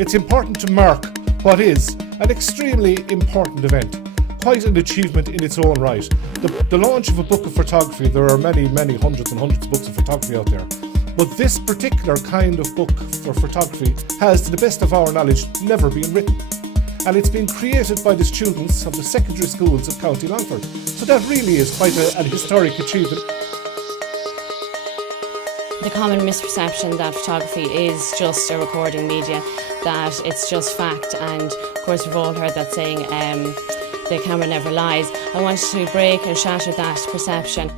it's important to mark what is an extremely important event. Quite an achievement in its own right. The launch of a book of photography, there are many, many hundreds and hundreds of books of photography out there. But this particular kind of book for photography has, to the best of our knowledge, never been written. And it's been created by the students of the secondary schools of County Longford. So that really is quite an historic achievement. The common misperception that photography is just a recording media, that it's just fact, and of course we've all heard that saying, the camera never lies. I wanted to break and shatter that perception.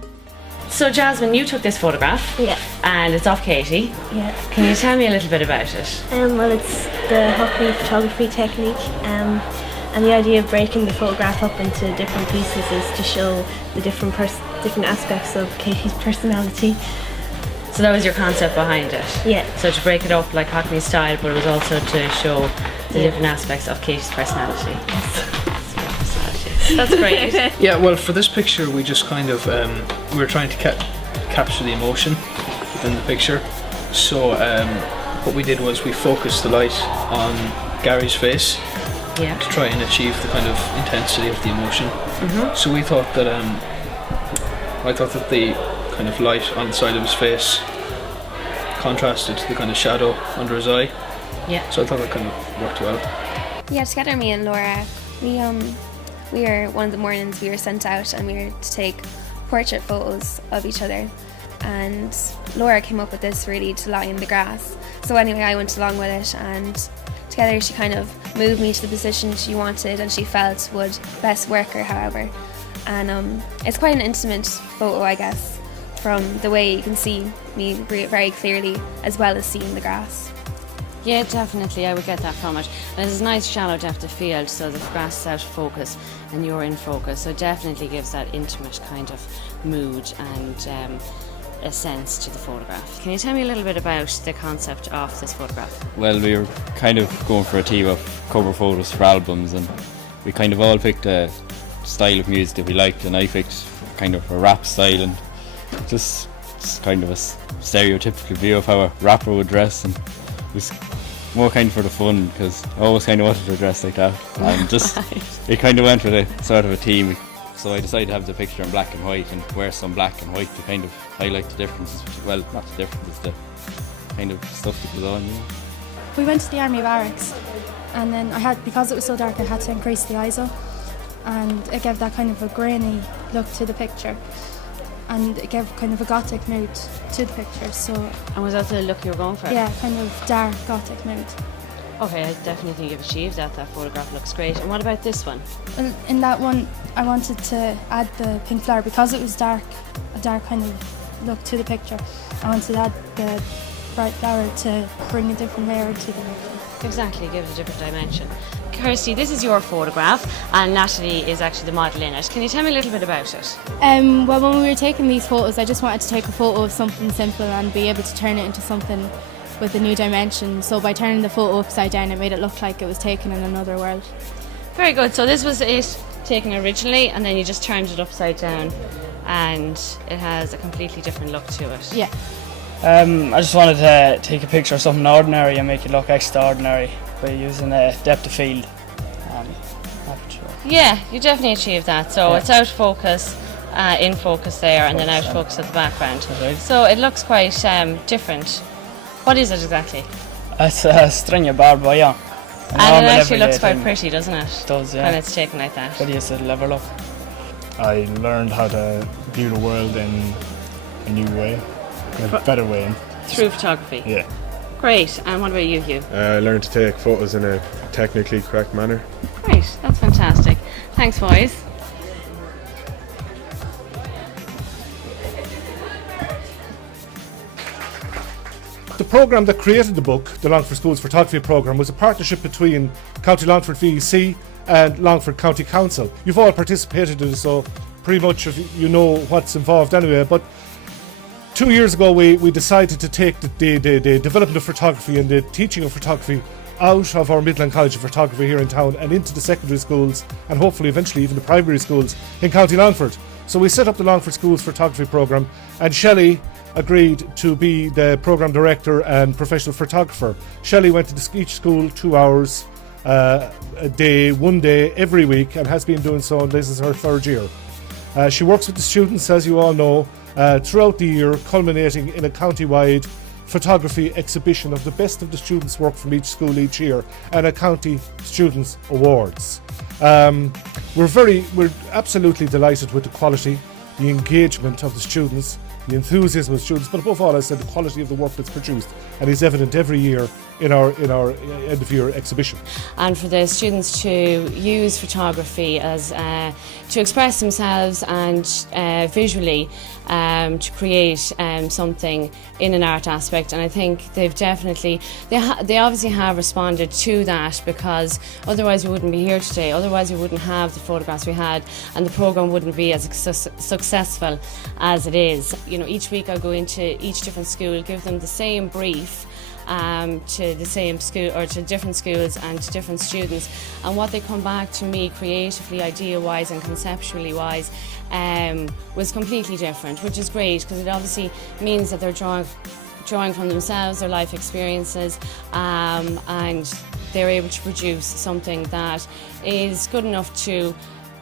So Jasmine, you took this photograph, Yeah. and it's of Katie. Yeah. Can you tell me a little bit about it? Well, it's the Huckley photography technique, and the idea of breaking the photograph up into different pieces is to show the different aspects of Katie's personality. So that was your concept behind it? Yeah. So to break it up like Hackney style, but it was also to show the different aspects of Katie's personality. That's great. Yeah, well, for this picture we just kind of we were trying to capture the emotion within the picture. So what we did was we focused the light on Gary's face Yeah. to try and achieve the kind of intensity of the emotion. Mm-hmm. So we thought that I thought that the kind of light on the side of his face contrasted to the kind of shadow under his eye. Yeah. So I thought that kind of worked well. Yeah, together me and Laura, we were one of the mornings we were sent out and we were to take portrait photos of each other, and Laura came up with this really to lie in the grass. So anyway, I went along with it, and together she kind of moved me to the position she wanted and she felt would best work her, however. And it's quite an intimate photo, I guess, from the way you can see me very clearly as well as seeing the grass. Yeah, definitely, I would get that from it. And it's a nice shallow depth of field, so the grass is out of focus and you're in focus, so it definitely gives that intimate kind of mood and a sense to the photograph. Can you tell me a little bit about the concept of this photograph? Well, we were kind of going for a team of cover photos for albums, and we kind of all picked a style of music that we liked, and I picked kind of a rap style, and just kind of a stereotypical view of how a rapper would dress, and it was more kind of for the fun because I always kind of wanted to dress like that, and just it kind of went with a sort of a theme. So I decided to have the picture in black and white and wear some black and white to kind of highlight the differences. Well, not the differences, the kind of stuff that goes on. You know. We went to the army barracks, and then because it was so dark, I had to increase the ISO, and it gave that kind of a grainy look to the picture, and it gave kind of a gothic mood to the picture. So, And was that the look you were going for? yeah, kind of dark gothic mood. Okay, I definitely think you've achieved that. That photograph looks great. And what about this one? Well, in that one, I wanted to add the pink flower because it was dark, a dark kind of look to the picture. I wanted to add the bright flower to bring a different layer to the picture. Exactly, give it a different dimension. Kirsty, this is your photograph, and Natalie is actually the model in it. Can you tell me a little bit about it? Well, when we were taking these photos, I just wanted to take a photo of something simple and be able to turn it into something with a new dimension. So by turning the photo upside down, it made it look like it was taken in another world. Very good. So this was it taken originally, and then you just turned it upside down, and it has a completely different look to it. Yeah. I just wanted to take a picture of something ordinary and make it look extraordinary by using a depth of field. Aperture. Yeah, you definitely achieved that. So Yeah. it's out of focus, in focus there, and then out of focus at the background. Right. So it looks quite different. What is it exactly? It's a string of barbed wire. And it actually looks quite pretty, doesn't it? It does, yeah. When it's taken like that. But yes, it'll ever look. I learned how to view the world in a new way, in a better way. Through photography? Yeah. Great. And what about you, Hugh? I learned to take photos in a technically correct manner. Great, that's fantastic. Thanks, boys. The programme that created the book, the Longford Schools Photography Programme, was a partnership between County Longford VEC and Longford County Council. You've all participated in it, so pretty much you know what's involved anyway. But 2 years ago we decided to take the development of photography and the teaching of photography out of our Midland College of Photography here in town and into the secondary schools and hopefully eventually even the primary schools in County Longford. So we set up the Longford Schools Photography Programme, and Shelley agreed to be the programme director and professional photographer. Shelley went to each school 2 hours a day, 1 day every week, and has been doing so, and this is her 3rd year. She works with the students, as you all know, throughout the year, culminating in a county-wide photography exhibition of the best of the students' work from each school each year, and a county students awards. We're absolutely delighted with the quality, the engagement of the students, the enthusiasm of the students, but above all, as I said, the quality of the work that's produced, and is evident every year in our end of year exhibition. And for the students to use photography as to express themselves and visually to create something in an art aspect, and I think they've definitely they obviously have responded to that, because otherwise we wouldn't be here today, otherwise we wouldn't have the photographs we had, and the programme wouldn't be as successful as it is. You know, each week I go into each different school, give them the same brief to the same school, or to different schools and to different students, and what they come back to me creatively, idea wise and conceptually wise was completely different, which is great, because it obviously means that they're drawing from themselves, their life experiences, and they're able to produce something that is good enough to,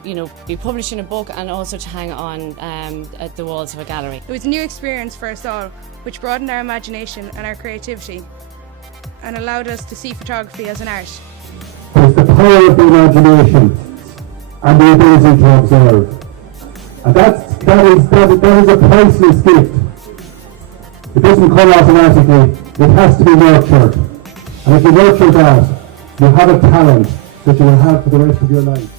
you know, be published in a book and also to hang on at the walls of a gallery. It was a new experience for us all, which broadened our imagination and our creativity, and allowed us to see photography as an art. It's the power of the imagination and the ability to observe, and that is a priceless gift. It doesn't come automatically, it has to be nurtured, and if you nurture that, you have a talent that you will have for the rest of your life.